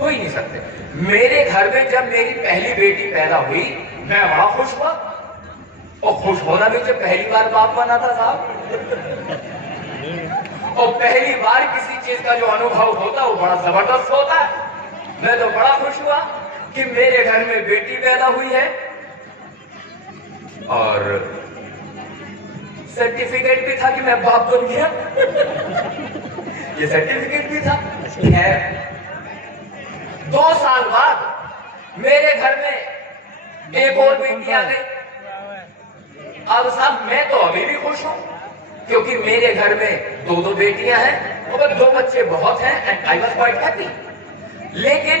हो ही नहीं सकते। मेरे घर में जब मेरी पहली बेटी पैदा हुई, मैं बड़ा खुश हुआ। और खुश होना भी जब पहली बार बाप बना था साहब, और पहली बार किसी चीज का जो अनुभव होता है वो बड़ा जबरदस्त होता है। मैं तो बड़ा खुश हुआ कि मेरे घर में बेटी पैदा हुई है, और सर्टिफिकेट भी था कि मैं बाप बन गया। ये सर्टिफिकेट भी था। खैर 2 साल बाद मेरे घर में एक और बेटी आ गई। अब साहब मैं तो अभी भी खुश हूं, क्योंकि मेरे घर में 2 बेटियां हैं और 2 बच्चे बहुत हैं, and I was quite happy. लेकिन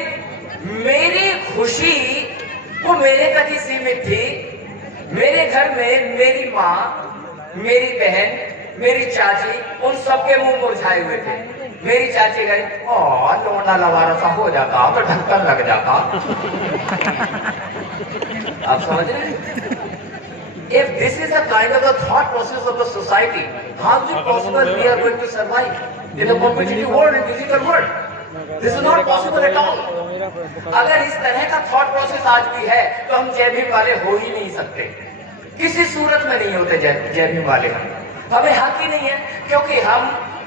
मेरी खुशी वो मेरे तक ही सीमित थी। मेरे घर में मेरी माँ, मेरी बहन, मेरी चाची, उन सबके मुंह मुरझाए हुए थे। मेरी चाची गई, लोना लवारा सा हो जाता तो ढक्कन लग जाता। आप समझ रहे हैं? If this is a kind of a thought process of the society, how is it possible we are going to survive in a competitive world, in digital world? This is not possible at all. अगर इस तरह का thought process आज भी है तो हम जय भीम वाले हो ही नहीं सकते, किसी सूरत में नहीं होते जय भीम वाले। हमें हक ही नहीं है, क्योंकि हम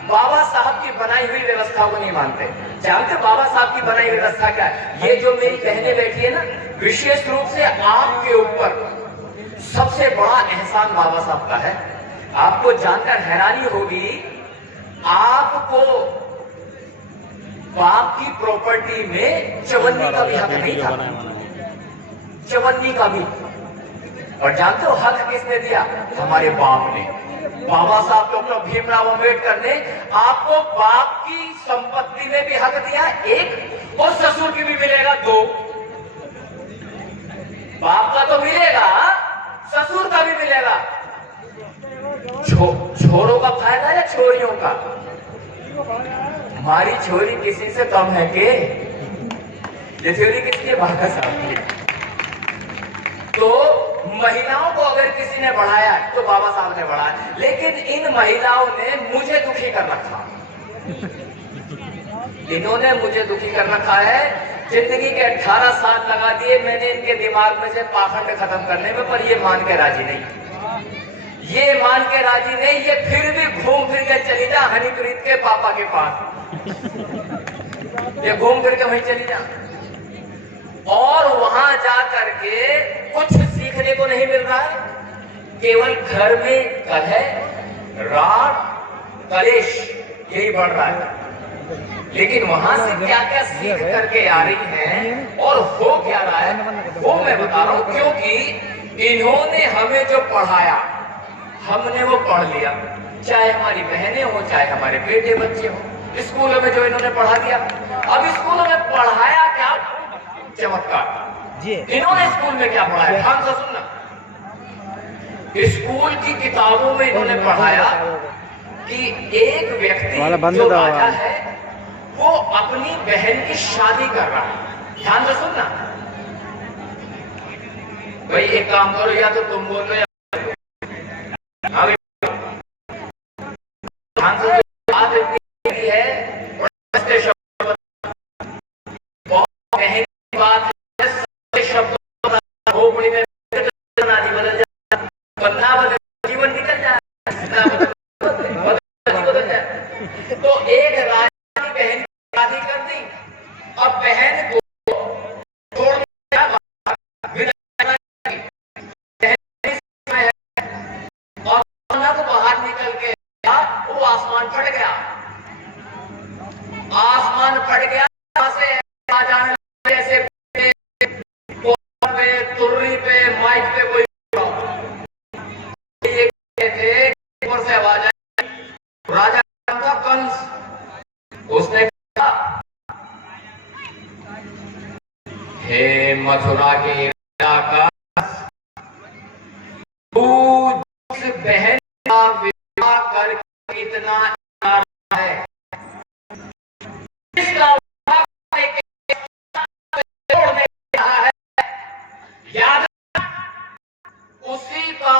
बाबा साहब की बनाई हुई व्यवस्था को नहीं मानते। जानते बाबा साहब की बनाई व्यवस्था क्या है? ये जो मेरी बहनें बैठी है ना, विशेष रूप से आपके ऊपर सबसे बड़ा एहसान बाबा साहब का है। आपको जानकर हैरानी होगी, आपको बाप की प्रॉपर्टी में चवन्नी का भी हक नहीं था, चवन्नी का भी। और जानते हो हक किसने दिया? हमारे बाप ने। बाबा साहब डॉक्टर भीमराव अंबेडकर ने आपको बाप की संपत्ति में भी हक दिया 1, और ससुर की भी मिलेगा 2। बाप का तो मिलेगा, ससुर का भी मिलेगा। छोरों का फायदा या छोरियों का? हमारी छोरी किसी से कम है के? ये थ्योरी किसकी है? बाबा साहब की। तो महिलाओं को अगर किसी ने बढ़ाया तो बाबा साहब ने बढ़ाया, लेकिन इन महिलाओं ने मुझे दुखी कर रखा। इन्होंने मुझे दुखी कर रखा है। जिंदगी के 18 साल लगा दिए मैंने इनके दिमाग में से पाखंड खत्म करने में, पर ये मान के राजी नहीं, ये मान के राजी नहीं। ये फिर भी घूम फिर के चली जा हनीप्रीत के पापा के पास, ये घूम फिर के वहीं चली जा, और वहां जा करके कुछ सीखने को नहीं मिल रहा है। केवल घर में कलह, राग, कलेश यही बढ़ रहा है। लेकिन वहां से क्या क्या सीख करके आ रही हैं और हो क्या रहा है वो मैं बता रहा हूं, क्योंकि इन्होंने हमें जो पढ़ाया हमने वो पढ़ लिया। चाहे हमारी बहनें हो, चाहे हमारे बेटे बच्चे हो, स्कूलों में जो इन्होंने पढ़ा दिया। अब स्कूलों में पढ़ाया क्या? चमत्कार। इन्होंने स्कूल में क्या पढ़ाया? ध्यान से सुनना। स्कूल की किताबों में इन्होंने पढ़ाया कि एक व्यक्ति जो राजा है वो अपनी बहन की शादी कर रहा है। ध्यान से सुनना भाई, एक काम करो, या तो तुम बोल दो या ध्यान से बात इतनी है, बात खोपड़ी में बदल जाए, बन्ना बदल, जीवन निकल जाए, बदल जाए। तो एक राजा की बहन की शादी कर दी, अब बहन को छोड़ दिया, और तो बाहर निकल के वो आसमान फट गया, आसमान फट गया। से राजा ऐसे पे, तुर्री पे, माइक पे कोई थे, ऊपर से आवाज आई, राजा का कंस। उसने कहा, हे मथुरा के राजा का, तू जिस बहन का विवाह करके इतना है, इसका याद उसी का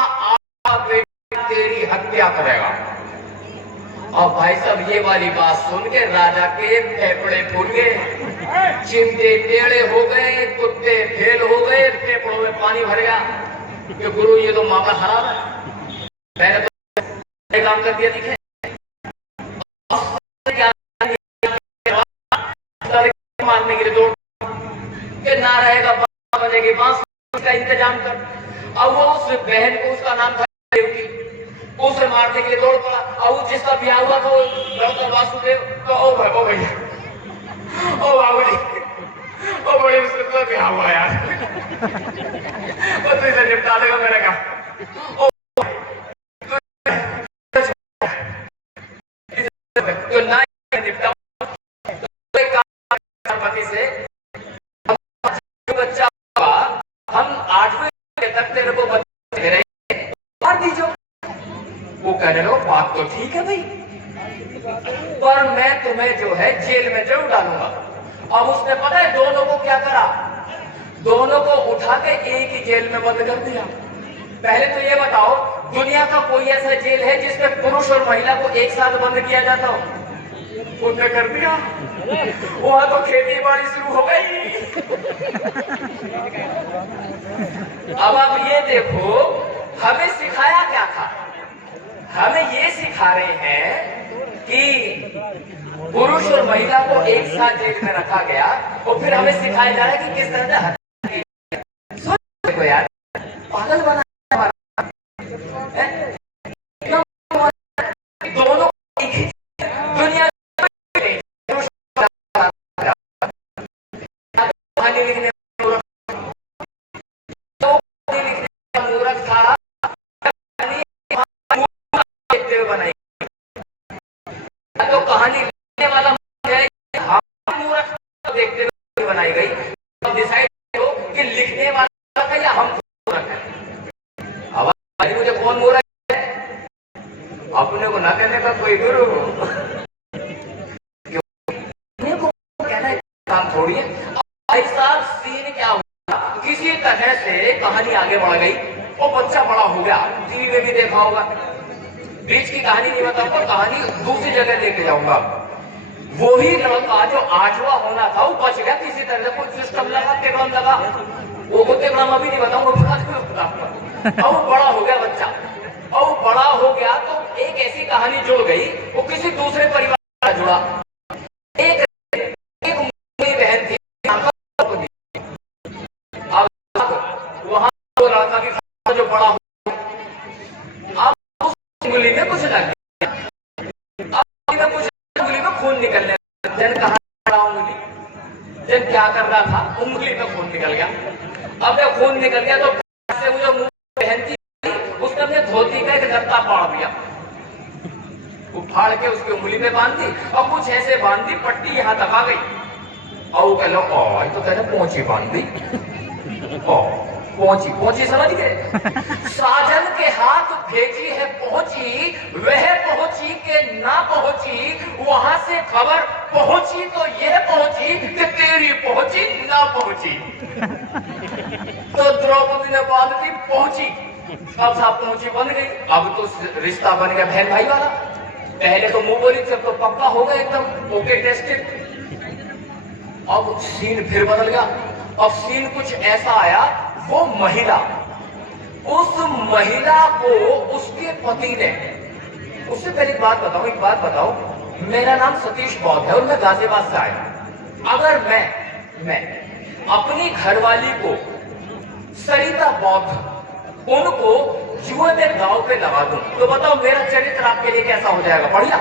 बेटा तेरी हत्या करेगा। और भाई साहब ये वाली बात सुन के राजा के फेफड़े फूल गए। चिमटे टेढ़े हो गए, कुत्ते फेल हो गए, फेफड़ों में पानी भर गया कि गुरु ये तो मामला खराब है। मैंने तो काम कर दिया, दिखे मारने के लिए दौड़ के ना रहेगा, बजेगी बांस का इंतजाम कर। अब वो उस बहन को, उसका नाम था देवकी, उसे मारने के लिए दौड़ पड़ा। और जिसका ब्याह हुआ था वो लड़का वासुदेव, तो ओ भैया ओ बाबूजी, ओ बड़ी मुश्किल से ब्याह हुआ यार, तो इसे निपटा देगा। मैंने कहा तो ना निपटा पति से, बच्चा हुआ, हम 8वें तक तेरे को बता रहे मार दीजिए। वो कहने लगा बात तो ठीक है भाई, पर मैं तुम्हें जो है जेल में जरूर डालूंगा। अब उसने पता है दोनों को क्या करा, दोनों को उठा के एक ही जेल में बंद कर दिया। पहले तो ये बताओ, दुनिया का कोई ऐसा जेल है जिसमें पुरुष और महिला को एक साथ बंद किया जाता हो? उन्होंने कर दिया। वहां तो खेती बाड़ी शुरू हो गई। अब आप ये देखो, हमें सिखाया क्या था? हमें ये सिखा रहे हैं कि पुरुष और महिला को एक साथ जेल में रखा गया, और फिर हमें सिखाया जा रहा है कि किस तरह से देखो यार, पागल बना दोनों दुनिया लिखने मूर्ख था, देखते हुए बनाई। तो कहानी लिखने वाला है, हम मूर्ख देखते हुए बनाई गई। अब डिसाइड करो कि लिखने वाला है या हम मूर्ख है। अब मुझे कौन मूर्ख है? अपने को ना कहने का कोई गुरु, कहना काम थोड़ी है। भाई साहब, सीन क्या हुआ, किसी तरह से कहानी आगे बढ़ गई और बच्चा बड़ा हो गया। टीवी में भी देखा होगा, बीच की कहानी नहीं बताऊंगा, कहानी दूसरी जगह लेके जाऊंगा। वही लड़का जो 8वां होना था वो बच गया किसी तरह से, कोई सिस्टम लगा, टेकड़म लगा, वो टेकड़म अभी नहीं बताऊंगा, और बड़ा हो गया बच्चा। और बड़ा हो गया तो एक ऐसी कहानी जुड़ गई, वो किसी दूसरे परिवार से जुड़ा। एक बहन थी, वहां वो लड़का भी जो बड़ा हो, अब उंगली में कुछ लग गया, अब कुछ उंगली में खून निकलने, जन कहा उंगली, जन क्या कर रहा था, उंगली में खून निकल गया। अब जब खून निकल गया तो से वो जो बहन थी, उसने अपने धोती का एक गत्ता फाड़ दिया, उफाड़ के उसकी उंगली में बांध दी, और कुछ ऐसे बांध दी पट्टी यहाँ तक आ गई। और कह लो तो कहते पहुंची बांध दी, पहुंची पहुंची समझ गए। साजन के हाथ भेजी है पहुंची, वह पहुंची के ना पहुंची, वहां से खबर पहुंची तो यह पहुंची कि तेरी पहुंची ना पहुंची। तो द्रौपदी ने बात दी पहुंची, अब साहब पहुंची बन गई। अब तो रिश्ता बन गया बहन भाई वाला। पहले तो मुंह बोली, जब तो पक्का हो गया एकदम ओके टेस्टेड। अब सीन फिर बदल गया। अब सीन कुछ ऐसा आया, वो महिला, उस महिला को उसके पति ने, उससे पहले एक बात बताओ, मेरा नाम सतीश बौद्ध है और मैं गाजियाबाद से आया। अगर मैं अपनी घरवाली को सरिता बौद्ध, उनको जुए में दांव पे लगा दूं, तो बताओ मेरा चरित्र आपके लिए कैसा हो जाएगा? बढ़िया,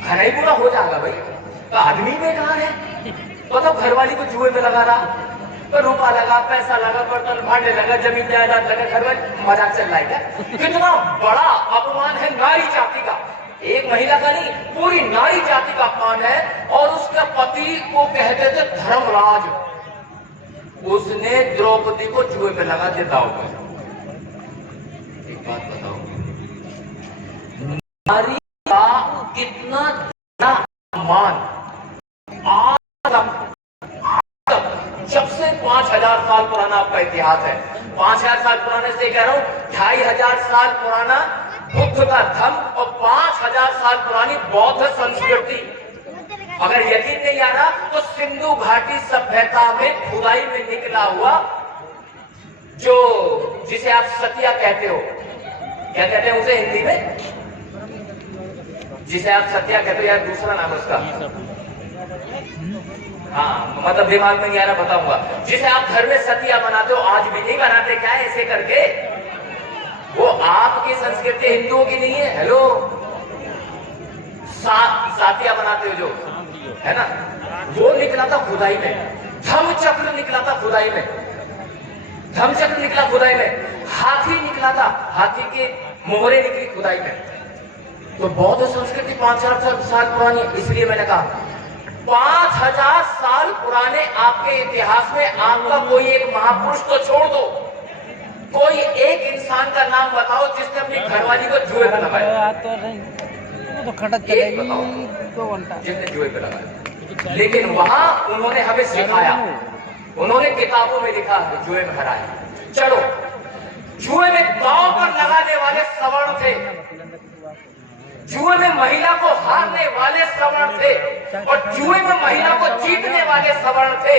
घर ही बुरा हो जाएगा भाई। तो आदमी बेकार है, बताओ घरवाली को जुए में लगा रहा, तो रुपया लगा, पैसा लगा, बर्तन भांडे लगा, जमीन जायदाद लगा, घरवाली, मजाक चल रहा है क्या? कितना बड़ा अपमान है नारी जाति का, एक महिला का नहीं, पूरी नारी जाति का अपमान है। और उसके पति को कहते थे धर्मराज, उसने द्रौपदी को जुए में लगा दिया दांव पे। एक बात बताओ, नारी का कितना बड़ा अपमान आज तक, जब से 5000 साल पुराना आपका इतिहास है, 5000 साल पुराने से कह रहा हूं, 2500 साल पुराना बुद्ध का धर्म और 5000 साल पुरानी बौद्ध संस्कृति, अगर यकीन नहीं आ रहा तो सिंधु घाटी सभ्यता में खुदाई में निकला हुआ जो जिसे आप सतिया कहते हो, क्या कहते हैं उसे हिंदी में, जिसे आप सतिया कहते हो या दूसरा नाम है उसका, हाँ मतलब दिमाग में नहीं आ रहा, बताऊंगा। जिसे आप घर में सतिया बनाते हो, आज भी नहीं बनाते क्या ऐसे करके, वो आपकी संस्कृति हिंदुओं की नहीं है। हेलो, सातिया बनाते हो जो है ना, वो निकला था खुदाई में। धम्मचक्र निकला था खुदाई में, धम्मचक्र निकला खुदाई में। हाथी निकला था, हाथी के मोहरे निकली खुदाई में। तो बौद्ध संस्कृति 5,000 साल पुरानी, इसलिए मैंने कहा 5,000 साल पुराने आपके इतिहास में आपका कोई एक महापुरुष तो छोड़ दो, कोई एक इंसान का नाम बताओ जिसने अपनी घरवाली को जुए पे लगाया। तो खटक जिसने जुए पे लगाया। लेकिन वहां उन्होंने हमें सिखाया, उन्होंने किताबों में लिखा है जुए में हराया। चलो, जुए में दांव पर लगाने वाले सवर्ण थे, जुए में महिला को हारने वाले सवर्ण थे, और जुए में महिला को जीतने वाले सवर्ण थे,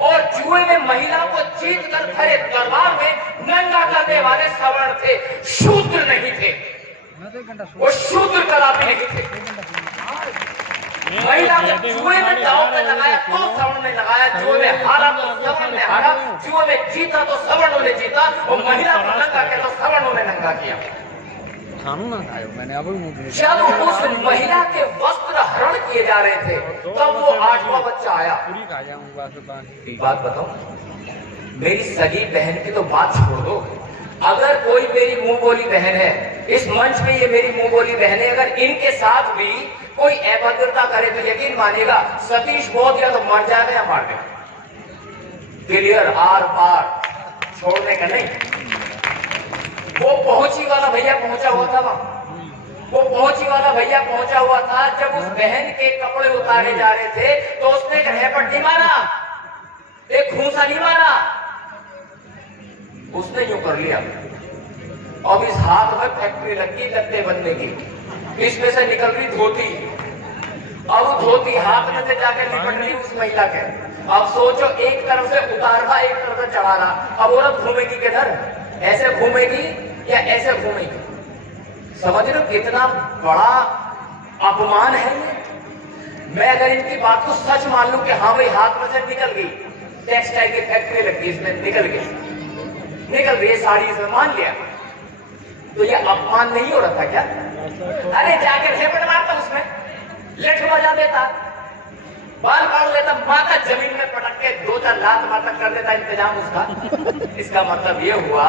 और जुए में महिला को जीत कर खड़े दरबार में नंगा करने वाले सवर्ण थे। शूद्र नहीं थे, वो शूद्र कदापि नहीं थे। महिला को जुए में दांव पे लगाया तो सवर्ण ने लगाया, जुए में हारा तो सवर्ण ने हारा, जुए में जीता तो सवर्णों ने जीता, और महिला को नंगा किया तो सवर्णों ने नंगा किया। मैंने जब उस महिला के वस्त्र हरण किए जा रहे थे तब वो 8वां बच्चा आया। एक बात बताओ, मेरी सगी बहन की तो बात छोड़ दो, अगर कोई मेरी मुंह बोली बहन है, इस मंच पे ये मेरी मुंह बोली बहन है, अगर इनके साथ भी कोई अभद्रता करे तो यकीन मानिएगा सतीश बौद्ध या तो मर जाएगा या मार देगा। क्लियर, आर पार छोड़ने का नहीं। वो पहुंची वाला भैया पहुंचा हुआ था वहां, वो पहुंची वाला भैया पहुंचा हुआ था। जब उस बहन के कपड़े उतारे जा रहे थे तो उसने एक रैपट नहीं मारा, एक खूंसा नहीं मारा, उसने यूं कर लिया। अब इस हाथ में फैक्ट्री लगी लत्ते बनने की, इसमें से निकल रही धोती, अब धोती हाथ में से जाके निपट रही उस महिला के। अब सोचो, एक तरफ से उतार रहा, एक तरफ से चढ़ा रहा, अब औरत घूमेगी किधर, ऐसे घूमेगी या ऐसे घूमेगी? समझ रहे हो कितना बड़ा अपमान है ये? मैं अगर इनकी बात को सच मान लूं कि हाँ भाई हाथ में से निकल गई, टेक्सटाइल की फैक्ट्री लग गई, इसमें निकल गई साड़ी, इसमें मान लिया, तो ये अपमान नहीं हो रहा था क्या? अरे जाके झेपट मारता, उसमें लेट बजा देता, बाल काट लेता, माता जमीन में पटक के 2-4 लात माता कर देता इंतजाम उसका। इसका मतलब ये हुआ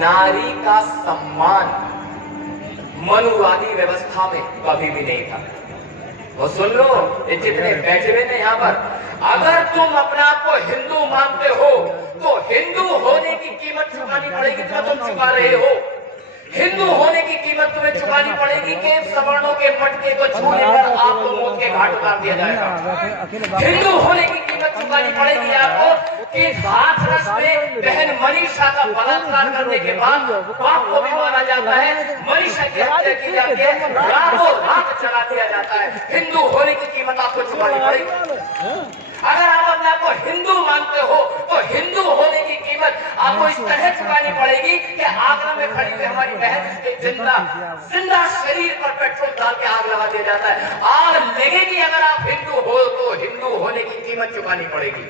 नारी का सम्मान मनुवादी व्यवस्था में कभी भी नहीं था। वो सुन लो, जितने बैठे हुए यहाँ पर, अगर तुम अपने आप को हिंदू मानते हो तो हिंदू होने की कीमत चुकानी पड़ेगी, जो तुम चुका रहे हो। हिंदू होने की कीमत तुम्हें चुकानी पड़ेगी कि सवर्णों के मटके को छूने पर आपको मौत के घाट उतार दिया जाएगा। हिंदू होने की कीमत चुकानी पड़ेगी आपको कि हाथरस में बहन मनीषा का बलात्कार करने के बाद बाप को भी मारा जाता है, मनीषा की हत्या की जाती है, रातों रात चला दिया जाता है। हिंदू होने की कीमत आपको चुकानी पड़ेगी। अगर आप अपने आप को हिंदू मानते हो तो हिंदू होने की कीमत आपको इस तरह चुकानी पड़ेगी कि आगरा में खड़ी हुई हमारी बहन के जिंदा शरीर पर पेट्रोल डाल के आग लगा दिया जाता है। आग लगेगी अगर आप हिंदू हो तो हिंदू होने की कीमत चुकानी पड़ेगी,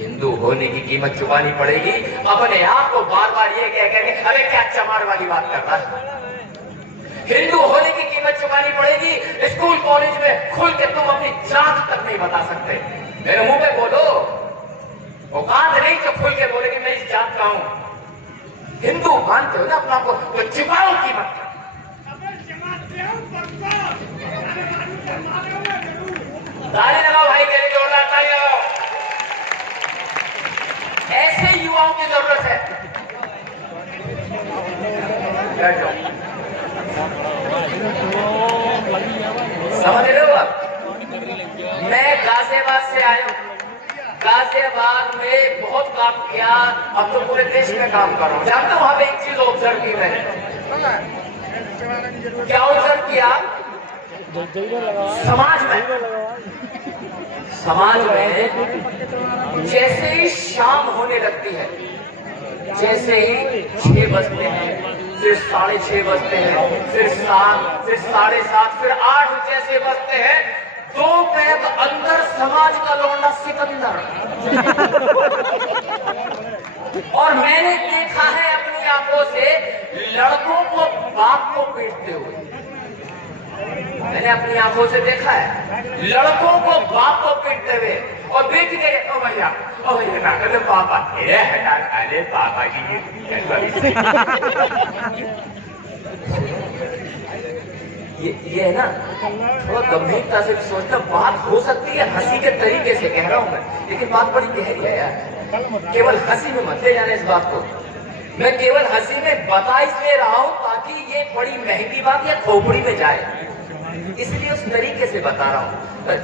हिंदू होने की कीमत चुकानी पड़ेगी। अपने आप को बार बार ये कह के अरे क्या चमार वाली बात कर रहा है। हिंदू होने की कीमत चुकानी पड़ेगी। स्कूल कॉलेज में खुल के तुम अपनी जात तक नहीं बता सकते। मेरे मुंह पे बोलो, औकात नहीं तो खुल के बोले कि मैं इस जात का हूं। हिंदू मानते हो ना अपना को, तो चुकाओ कीमत। ताली लगाओ भाई, कह रही जोरदार ताली लगाओ। ऐसे युवाओं की जरूरत है। समझ रहे हो आप? मैं गाजियाबाद से आया हूं, गाजियाबाद में बहुत काम किया, अब तो पूरे देश में काम कर रहा हूं। जानते हो वहां पे एक चीज ऑब्जर्व की मैंने, क्या ऑब्जर्व किया? समाज में जैसे ही शाम होने लगती है, जैसे ही 6 बजते हैं, फिर 6:30 बजते हैं, फिर 7, फिर 7:30, फिर 8 जैसे बजते हैं, 2 पैग अंदर समाज का लौंडा सिकंदर। और मैंने देखा है अपनी आंखों से लड़कों को बाप को पीटते हुए, मैंने अपनी आंखों से देखा है लड़कों को बाप को पीटते हुए, और बेटी के ओ भैया ना करे पापा, अरे पापा जी ये है ना, थोड़ा गंभीरता से सोचना। बात हो सकती है हंसी के तरीके से कह रहा हूं मैं, लेकिन बात बड़ी गहरी है यार। केवल हंसी में मत ले जाना इस बात को। मैं केवल हंसी में बता इसलिए रहा हूं ताकि ये बड़ी महंगी बात या खोपड़ी में जाए, इसलिए उस तरीके से बता रहा हूं।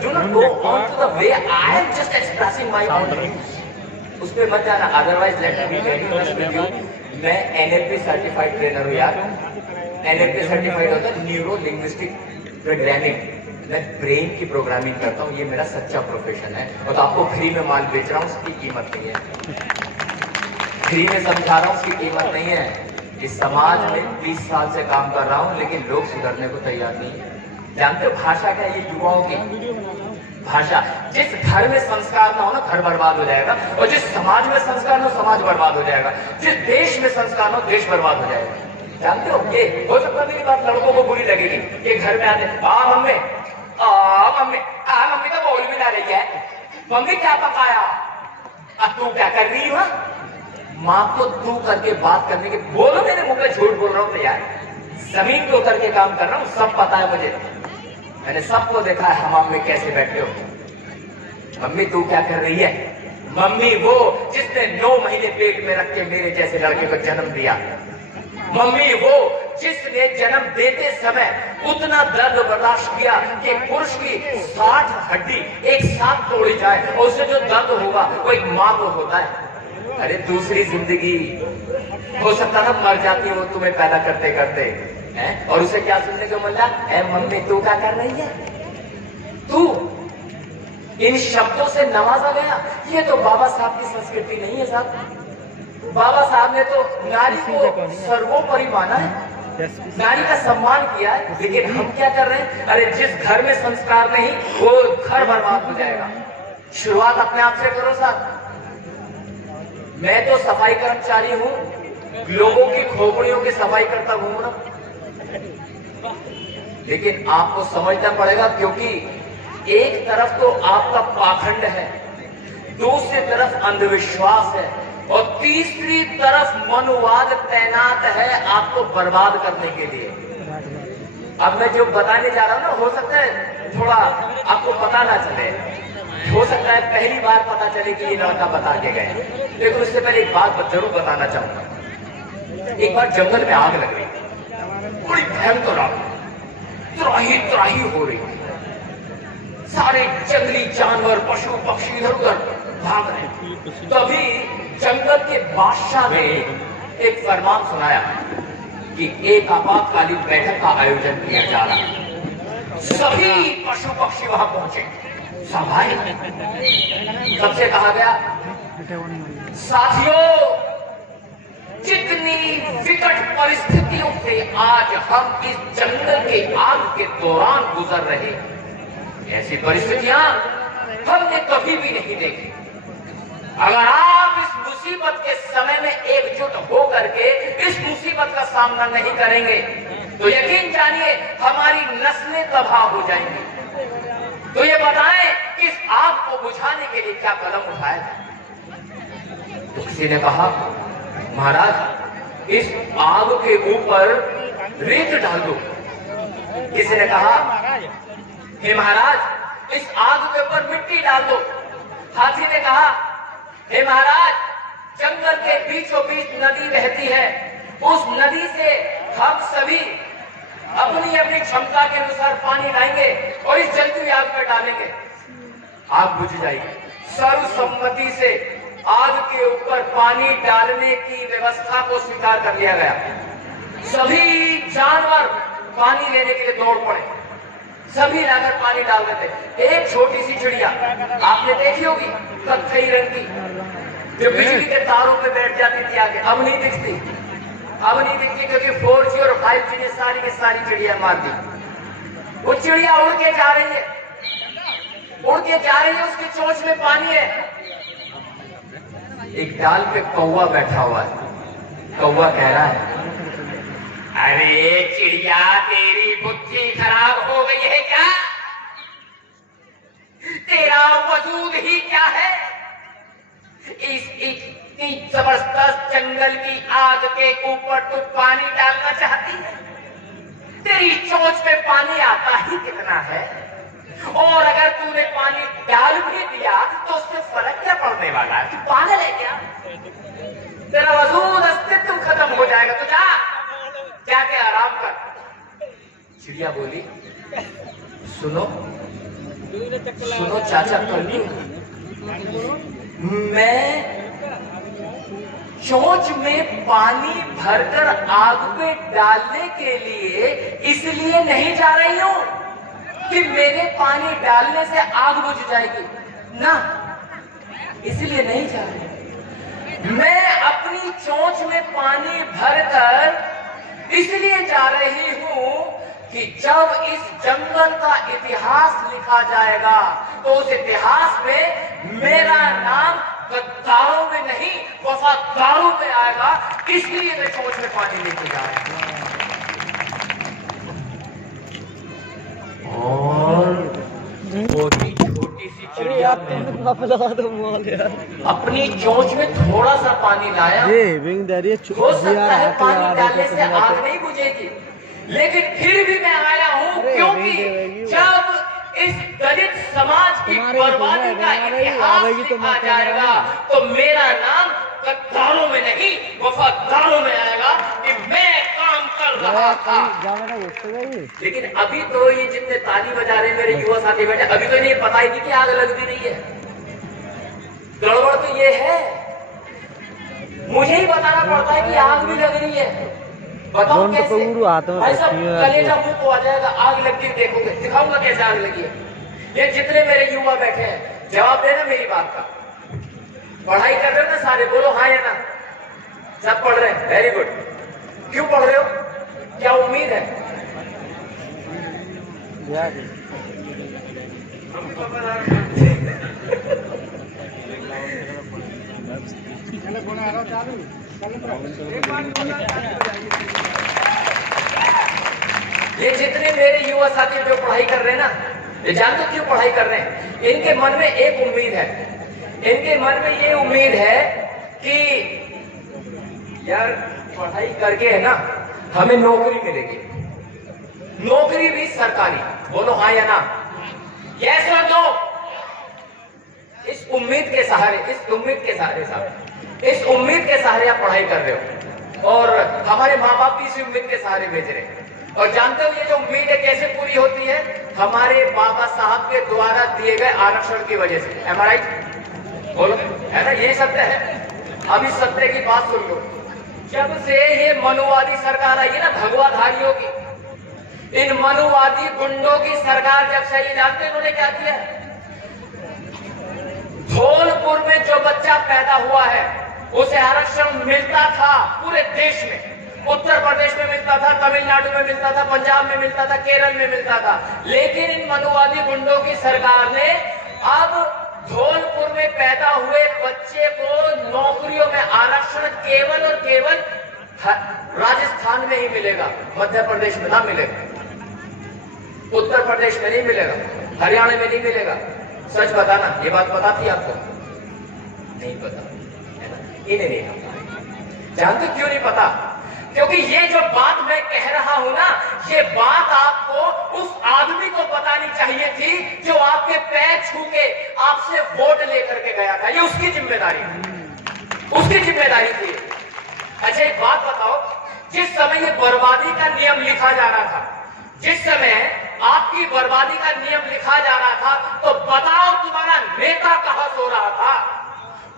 Do not go on to the way I am just expressing my own views. उस पे मत जाना, otherwise let me be very honest with you. मैं NLP सर्टिफाइड ट्रेनर हूँ यार। NLP सर्टिफाइड होता है न्यूरो लिंग्विस्टिक प्रोग्रामिंग। मैं ब्रेन की प्रोग्रामिंग करता हूँ, ये मेरा सच्चा प्रोफेशन है। और आपको फ्री में माल बेच रहा हूँ, उसकी कीमत नहीं है। फ्री में समझा रहा हूँ, उसकी कीमत नहीं है। इस समाज में 20 साल से काम कर रहा हूँ, लेकिन लोग सुधरने को तैयार नहीं है। जानते हो भाषा क्या है? ये युवाओं की भाषा। जिस घर में संस्कार ना हो ना, घर बर्बाद हो जाएगा। और जिस समाज में संस्कार ना हो, समाज बर्बाद हो जाएगा। जिस देश में संस्कार ना हो, देश बर्बाद हो जाएगा। जानते हो, ये हो सकता है मेरी बात लड़कों को बुरी लगेगी। ये घर में आते मम्मी मम्मी तो बोल भी ना रही है, मम्मी क्या पकाया, अब तू क्या कर रही हो? माँ को तू करके बात करने के, बोलो मेरे मुंह पे झूठ बोल रहा हूँ तो यार, जमीन को करके काम कर रहा हूँ, सब पता है मुझे। मैंने सबको देखा है हमाम में कैसे बैठे हो। मम्मी तू क्या कर रही है? मम्मी वो जिसने 9 महीने पेट में रख के मेरे जैसे लड़के को जन्म दिया। मम्मी वो जिसने जन्म देते समय उतना दर्द बर्दाश्त किया कि पुरुष की 60 हड्डी एक साथ तोड़ी जाए, और उससे जो दर्द होगा वो एक माँ को होता है। अरे दूसरी जिंदगी हो सकता था मर जाती है वो तुम्हें पैदा करते करते है, और उसे क्या सुनने को मिला? मम्मी तू क्या कर रही है? तू इन शब्दों से नवाजा गया। ये तो बाबा साहब की संस्कृति नहीं है साहब। बाबा साहब ने तो नारी को सर्वोपरि माना है, नारी का सम्मान किया है। लेकिन हम क्या कर रहे हैं? अरे जिस घर में संस्कार नहीं, वो घर बर्बाद हो जाएगा। शुरुआत अपने आप से करो साहब। मैं तो सफाई कर्मचारी हूं, लोगों की खोपड़ियों की सफाई करता घूम रहा, लेकिन आपको समझना पड़ेगा, क्योंकि एक तरफ तो आपका पाखंड है, दूसरी तरफ अंधविश्वास है, और तीसरी तरफ मनुवाद तैनात है आपको बर्बाद करने के लिए। अब मैं जो बताने जा रहा हूं ना, हो सकता है थोड़ा आपको पता ना चले, हो सकता है पहली बार पता चले कि ये लड़का बता के गए, लेकिन उससे पहले एक बात जरूर बताना चाहूंगा। एक बार जंगल में आग लग रही, बड़ी भयंकर आग, त्राही त्राही हो रही, सारे जंगली जानवर पशु पक्षी इधर उधर भाग रहे। तभी जंगल के बादशाह ने एक फरमान सुनाया कि एक आपातकालीन बैठक का आयोजन किया जा रहा है। सभी पशु पक्षी वहां पहुंचे। सभाई सबसे कहा गया, साथियों, जितनी विकट परिस्थितियों से आज हम इस जंगल के आग के दौरान गुजर रहे, ऐसी परिस्थितियां हमने कभी भी नहीं देखी। अगर आप इस मुसीबत के समय में एकजुट होकर के इस मुसीबत का सामना नहीं करेंगे, तो यकीन जानिए हमारी नस्लें तबाह हो जाएंगी। तो ये बताएं कि इस आग को बुझाने के लिए क्या कदम उठाए? तो किसी ने कहा, महाराज इस आग के ऊपर रेत डाल दो। किसी ने कहा, हे महाराज इस आग के ऊपर मिट्टी डाल दो। हाथी ने कहा, हे महाराज जंगल के बीचों बीच नदी बहती है, उस नदी से हम सभी अपनी अपनी क्षमता के अनुसार पानी लाएंगे और इस जलती हुई आग पर डालेंगे, आग बुझ जाएगी। सर्वसम्मति से आग के ऊपर पानी डालने की व्यवस्था को स्वीकार कर लिया गया। सभी जानवर पानी लेने के लिए दौड़ पड़े। सभी लाकर पानी डाल देते। एक छोटी सी चिड़िया आपने देखी होगी, कत्थई रंग की, जो बिजली के तारों पे बैठ जाती थी आगे, अब नहीं दिखती, अब नहीं दिखती, क्योंकि 4G और 5G ने सारी की सारी चिड़िया मार दी। वो चिड़िया उड़ के जा रही है, उड़ के जा रही है, उसकी चोंच में पानी है। एक डाल पे कौवा बैठा हुआ है। कौवा कह रहा है, अरे चिड़िया, तेरी बुद्धि खराब हो गई है क्या? तेरा वजूद ही क्या है? इस इतनी जबरदस्त जंगल की आग के ऊपर तू पानी डालना चाहती है? तेरी चोंच में पानी आता ही कितना है, और अगर तूने पानी डाल भी दिया तो उससे फर्क क्या पड़ने वाला है? तू पागल है क्या? तेरा वजूद, अस्तित्व खत्म हो जाएगा। तो जाके आराम कर। चिड़िया बोली, सुनो सुनो चाचा कल्लू, मैं चोंच में पानी भरकर आग पे डालने के लिए इसलिए नहीं जा रही हूं कि मेरे पानी डालने से आग बुझ जाएगी ना, इसलिए नहीं जा रही। मैं अपनी चोंच में पानी भरकर इसलिए जा रही हूं कि जब इस जंगल का इतिहास लिखा जाएगा तो उस इतिहास में मेरा नाम गद्दारों में नहीं, वफादारों में आएगा। इसलिए मैं चोंच में पानी लेके जा रहा हूं। और छोटी छोटी सी चिड़िया अपनी चोंच में थोड़ा सा पानी लाया। हो सकता है पानी डालने से आग नहीं बुझेगी, लेकिन फिर भी मैं आया हूं, क्योंकि जब इस दलित समाज की बर्बादी का इतिहास लिखा जाएगा तो मेरा नाम गद्दारों में नहीं, वफादारों में आएगा कि मैं काम कर रहा था। लेकिन अभी तो ये जितने ताली बजा रहे मेरे युवा साथी बैठे, अभी तो इन्हें पता ही नहीं कि आग लगती नहीं है। गड़बड़ तो ये है, मुझे ही बताना पड़ता है कि आग भी लग रही है। बताओ कैसे? ऐसा कलेजा मुंह को आ जाएगा, आग लगती देखोगे, दिखाऊंगा कैसे आग लगी है। ये जितने मेरे युवा बैठे हैं, जवाब देना मेरी बात का। पढ़ाई कर रहे हो ना सारे? बोलो हाँ या ना। सब पढ़ रहे हैं, वेरी गुड। क्यों पढ़ रहे हो? क्या उम्मीद है? ये जितने मेरे युवा साथी जो पढ़ाई कर रहे हैं ना, ये जानते क्यों पढ़ाई कर रहे हैं? इनके मन में एक उम्मीद है, इनके मन में ये उम्मीद है कि यार पढ़ाई करके है ना हमें नौकरी मिलेगी, नौकरी भी सरकारी। बोलो हाँ या ना, यस और नो। इस उम्मीद के सहारे, इस उम्मीद के सहारे साहब, इस उम्मीद के सहारे आप पढ़ाई कर रहे हो, और हमारे माँ बाप भी इसी उम्मीद के सहारे भेज रहे हैं। और जानते हो ये जो उम्मीद है कैसे पूरी होती है? हमारे बाबा साहब के द्वारा दिए गए आरक्षण की वजह से। एम आई राइट? बोलो, है ना? यही सत्य है। अब इस सत्य की बात सुन लो। जब से ये मनुवादी सरकार आई है ना, भगवाधारियों की, इन मनुवादी गुंडों की सरकार जब से, ये जानते हैं इन्होंने क्या किया? धौलपुर में जो बच्चा पैदा हुआ है उसे आरक्षण मिलता था पूरे देश में। उत्तर प्रदेश में मिलता था, तमिलनाडु में मिलता था, पंजाब में मिलता था, केरल में मिलता था। लेकिन इन मनुवादी गुंडों की सरकार ने अब धौलपुर में पैदा हुए बच्चे को नौकरियों में आरक्षण केवल और केवल राजस्थान में ही मिलेगा, मध्य प्रदेश में ना मिलेगा, उत्तर प्रदेश में नहीं मिलेगा, हरियाणा में नहीं मिलेगा। सच बताना, ये बात पता थी आपको? नहीं पता है ना? इन्हें नहीं पता। जानते क्यों नहीं पता? क्योंकि ये जो बात मैं कह रहा हूं ना, ये बात आपको उस आदमी को बतानी चाहिए थी जो आपके पैर छू के आपसे वोट लेकर के गया था। ये उसकी जिम्मेदारी थी, उसकी जिम्मेदारी थी। अच्छा एक बात बताओ, जिस समय ये बर्बादी का नियम लिखा जा रहा था, जिस समय आपकी बर्बादी का नियम लिखा जा रहा था, तो बताओ तुम्हारा नेता कहां सो रहा था?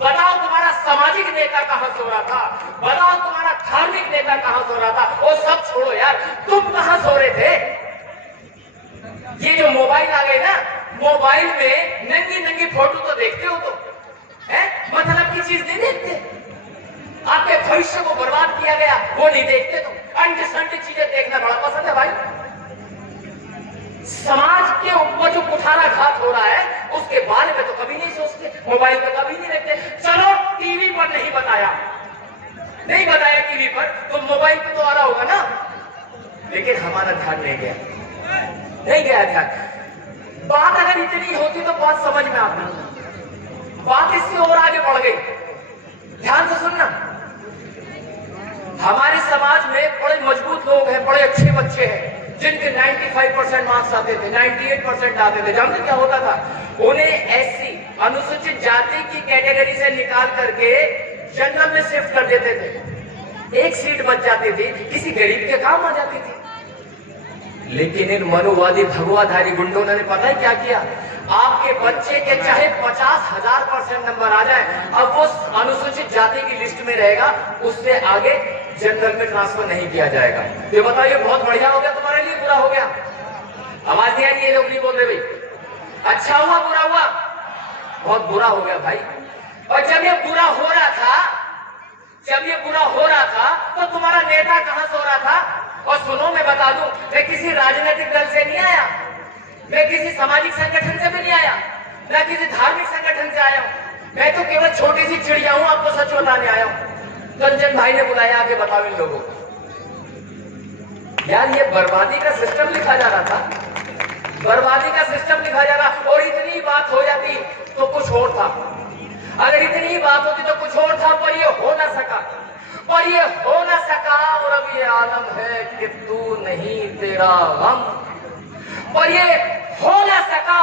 बताओ तुम्हारा सामाजिक नेता कहां सो रहा था? बताओ तुम्हारा धार्मिक नेता कहां सो रहा था? वो सब छोड़ो यार, तुम कहां सो रहे थे? ये जो मोबाइल आ गए ना, मोबाइल में नंगी नंगी फोटो तो देखते हो तो है, मतलब की चीज नहीं देखते। आपके भविष्य को बर्बाद किया गया वो नहीं देखते, तो अंडे चीजें देखना बड़ा पसंद है भाई। समाज के ऊपर जो कुठाराघात हो रहा है उसके बारे में तो कभी नहीं सोचते, मोबाइल पे कभी नहीं देखते। चलो टीवी पर नहीं बताया टीवी पर, तो मोबाइल पे तो आ रहा होगा ना, लेकिन हमारा ध्यान नहीं गया ध्यान। बात अगर इतनी होती तो बात समझ में आती, बात इससे और आगे बढ़ गई। ध्यान से सुनना, हमारे समाज में बड़े मजबूत लोग हैं, बड़े अच्छे बच्चे हैं जिनके 95% मार्क्स आते थे, 98% आते थे। जानते क्या होता था? उन्हें एससी अनुसूचित जाति की कैटेगरी से निकाल करके जनरल में शिफ्ट कर देते थे, एक सीट बच जाती थी, किसी गरीब के काम आ जाती थी। लेकिन इन मनुवादी भगवाधारी गुंडों ने पता है क्या किया? आपके बच्चे के चाहे 50,000% नंबर आ जाए, अब वो अनुसूचित जाति की लिस्ट में रहेगा, उससे आगे जनरल में ट्रांसफर नहीं किया जाएगा। ये बताइए, बहुत बढ़िया हो गया तुम्हारे लिए, बुरा हो गया? आवाज नहीं आ रही, ये लोग नहीं बोल रहे भाई। अच्छा हुआ बुरा हुआ? बहुत बुरा हो गया भाई। और जब ये बुरा हो रहा था तो तुम्हारा नेता कहां सो रहा था? और सुनो, मैं बता दूं, मैं किसी राजनीतिक दल से नहीं आया, मैं किसी सामाजिक संगठन से भी नहीं आया, न किसी धार्मिक संगठन से आया हूं। मैं तो केवल छोटी सी चिड़िया हूं, आपको सच बताने आया हूं। कंचन भाई ने बुलाया, आगे बताओ इन लोगों को। यार ये बर्बादी का सिस्टम लिखा जा रहा था, बर्बादी का सिस्टम लिखा जा रहा, और इतनी बात हो जाती तो कुछ और था। अगर इतनी बात होती तो कुछ और था, पर ये हो ना सका, और अब ये आलम है कि तू नहीं तेरा गम, पर ये हो ना सका,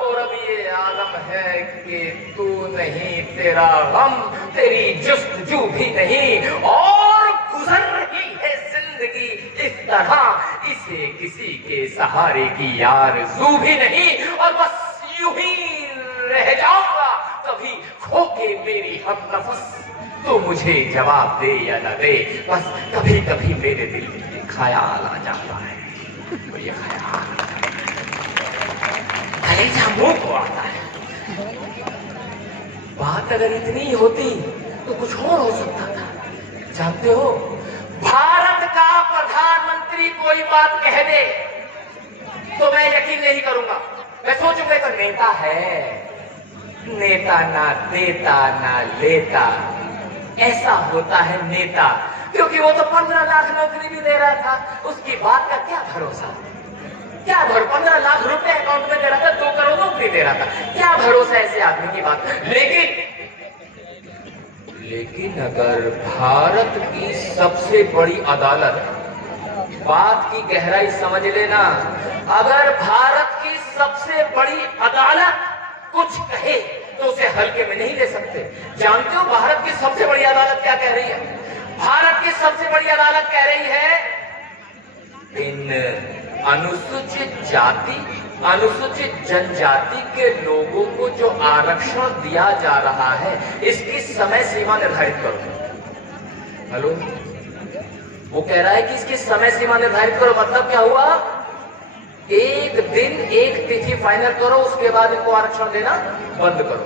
और अब ये आलम है कि तू नहीं तेरा गम, तेरी जुस्तजू भी नहीं, और गुजर रही है जिंदगी इस तरह, इसे किसी के सहारे की आरज़ू भी नहीं, और बस यूं ही रह जाऊंगा कभी खो के मेरी हमनफस। तो मुझे जवाब दे या न दे, बस कभी कभी मेरे दिल में ख्याल आ जाता है, तो ये ख्याल कलेजा मुंह को आता है। बात अगर इतनी होती तो कुछ और हो सकता था। जानते हो, भारत का प्रधानमंत्री कोई बात कह दे तो मैं यकीन नहीं करूंगा, मैं सोचूंगा तो नेता है, नेता ना देता ना लेता, ऐसा होता है नेता। क्योंकि वो तो 15 लाख नौकरी भी दे रहा था, उसकी बात का क्या भरोसा, 15 लाख रुपए अकाउंट में दे रहा था, 2 करोड़ नौकरी दे रहा था, क्या भरोसा ऐसे आदमी की बात। लेकिन अगर भारत की सबसे बड़ी अदालत, बात की गहराई समझ लेना, अगर भारत की सबसे बड़ी अदालत कुछ कहे तो उसे हल्के में नहीं ले सकते। जानते हो भारत की सबसे बड़ी अदालत क्या कह रही है? भारत की सबसे बड़ी अदालत कह रही है, इन अनुसूचित जाति, अनुसूचित जनजाति के लोगों को जो आरक्षण दिया जा रहा है, इसकी समय सीमा निर्धारित करो। हेलो, वो कह रहा है कि इसकी समय सीमा निर्धारित करो। मतलब क्या हुआ? एक दिन एक तिथि फाइनल करो, उसके बाद इनको आरक्षण देना बंद करो।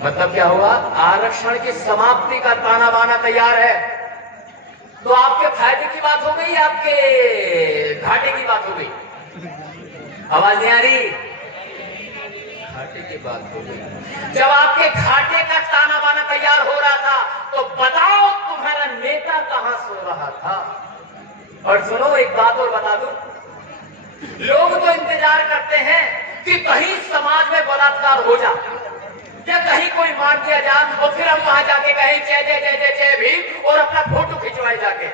मतलब क्या हुआ? आरक्षण की समाप्ति का ताना बाना तैयार है। तो आपके फायदे की बात हो गई, आपके घाटे की बात हो गई? आवाज नहीं आ रही? घाटे की बात हो गई। जब आपके घाटे का ताना बाना तैयार हो रहा था तो बताओ तुम्हारा नेता कहां सो रहा था? और सुनो, एक बात और बता दूं, लोग तो इंतजार करते हैं कि कहीं समाज में बलात्कार हो जाए या कहीं कोई मार दिया जाए और फिर हम वहां जाके कहें जय जय जय जय जय भीम और अपना फोटो खिंचवाए जाके।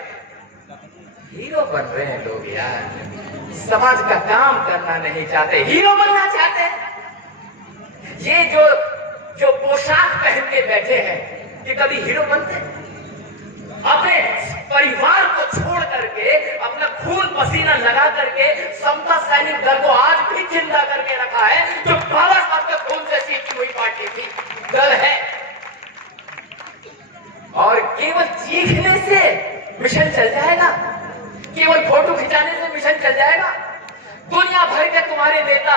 हीरो बन रहे हैं लोग यार, समाज का काम करना नहीं चाहते, हीरो बनना चाहते हैं। ये जो पोशाक पहन के बैठे हैं, ये कभी हीरो बनते? अपने परिवार को छोड़ करके, अपना खून पसीना लगा करके समता सैनिक दल को आज भी जिंदा करके रखा है, जो बाबा साहब के खून से सीखी हुई पार्टी थी, दल है। और केवल चीखने से मिशन चल जाएगा, केवल फोटो खिंचाने से मिशन चल जाएगा? दुनिया दुनिया भर के तुम्हारे नेता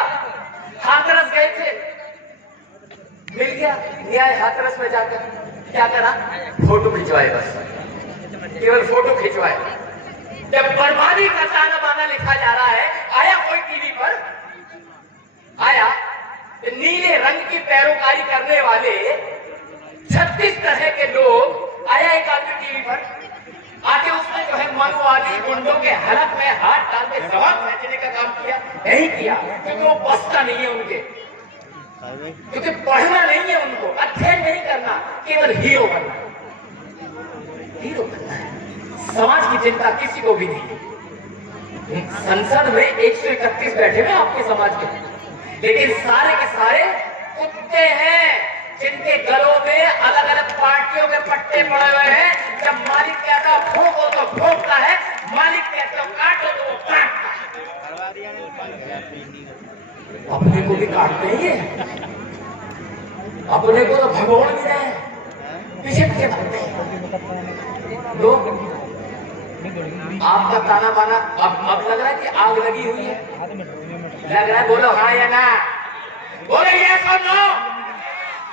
हाथरस गए थे, मिल गया न्याय हाथरस में जाकर, क्या करा? फोटो खिंचवाए, बस केवल फोटो खिंचवाए। जब बर्बादी का ताना बाना लिखा जा रहा है, आया कोई टीवी पर, आया नीले रंग की पैरोकारी करने वाले 36 तरह के लोग, आया एक आदमी टीवी पर आके उसने जो है मनुवादी गुंडों के हलक में हाथ डाल के जवाब फेंकने का काम किया? नहीं किया, क्योंकि वो बसता नहीं है उनके, क्योंकि पढ़ना नहीं है उनको, अध्ययन नहीं करना, केवल हीरो बनना, हीरो बनना है। समाज की चिंता किसी को भी नहीं। संसद में 131 बैठे हुए आपके समाज के, लेकिन सारे के सारे कुत्ते हैं जिनके गलों में अलग अलग पार्टियों के पट्टे पड़े हुए हैं। जब मालिक कहता भोंको तो भोंकता है, मालिक कहता काटो तो वो काटता है। अपने को भी काटते ही है, अपने को तो भगवान भी रहे, पीछे पीछे भागते हैं लोग। आपका ताना बाना अब लग रहा है कि आग लगी हुई है, लग रहा है। बोलो हाँ या ना, बोलो यस और नो,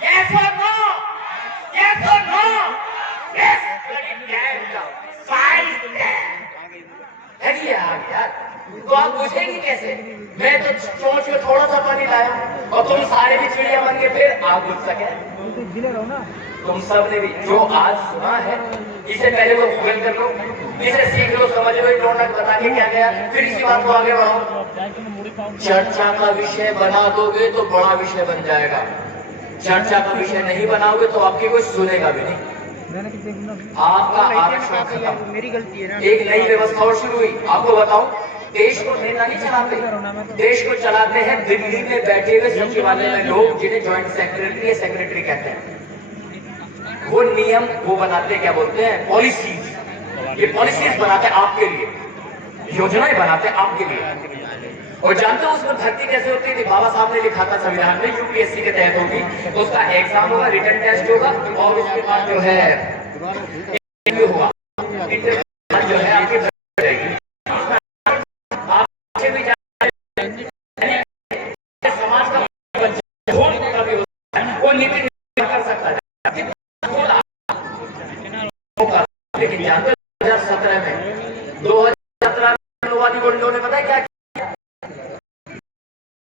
यस और नो, यस और नो, यस। यार तो आप पूछेंगे कैसे? मैं तो चोंच में थोड़ा सा पानी लाया और तुम सारे भी चिड़िया बन के फिर आप बुझ सके। तुम सब ने भी जो आज सुना है, इसे पहले वो गूगल कर लो, इसे सीख लो, समझ लो, टोनक बता के क्या गया, फिर इसी बात को आगे बढ़ाओ। चर्चा का विषय बना दोगे तो बड़ा विषय बन जाएगा, चर्चा का विषय नहीं बनाओगे तो आपकी कोई सुनेगा भी नहीं। आपका आरक्षण खत्म, मेरी गलती है ना। एक नई व्यवस्था और शुरू हुई। आपको बताऊं, देश को नेता नहीं चलाते, देश को चलाते हैं दिल्ली में बैठे हुए सचिवालय में लोग, जिन्हें ज्वाइंट सेक्रेटरी या सेक्रेटरी कहते हैं। वो नियम वो बनाते हैं, क्या बोलते हैं, पॉलिसीज। ये पॉलिसीज बनाते हैं आपके लिए, योजनाएं बनाते हैं आपके लिए। और जानते हो उसमें भर्ती कैसे होती थी? बाबा साहब ने लिखा था संविधान में, यूपीएससी के तहत होगी, तो उसका एग्जाम होगा, रिटन टेस्ट होगा, और उसके बाद जो है इंटरव्यू होगा, इंटरव्यू जो है आपकी जाएगी। आपसे भी समाज का वो नीति कर सकता है, लेकिन जानते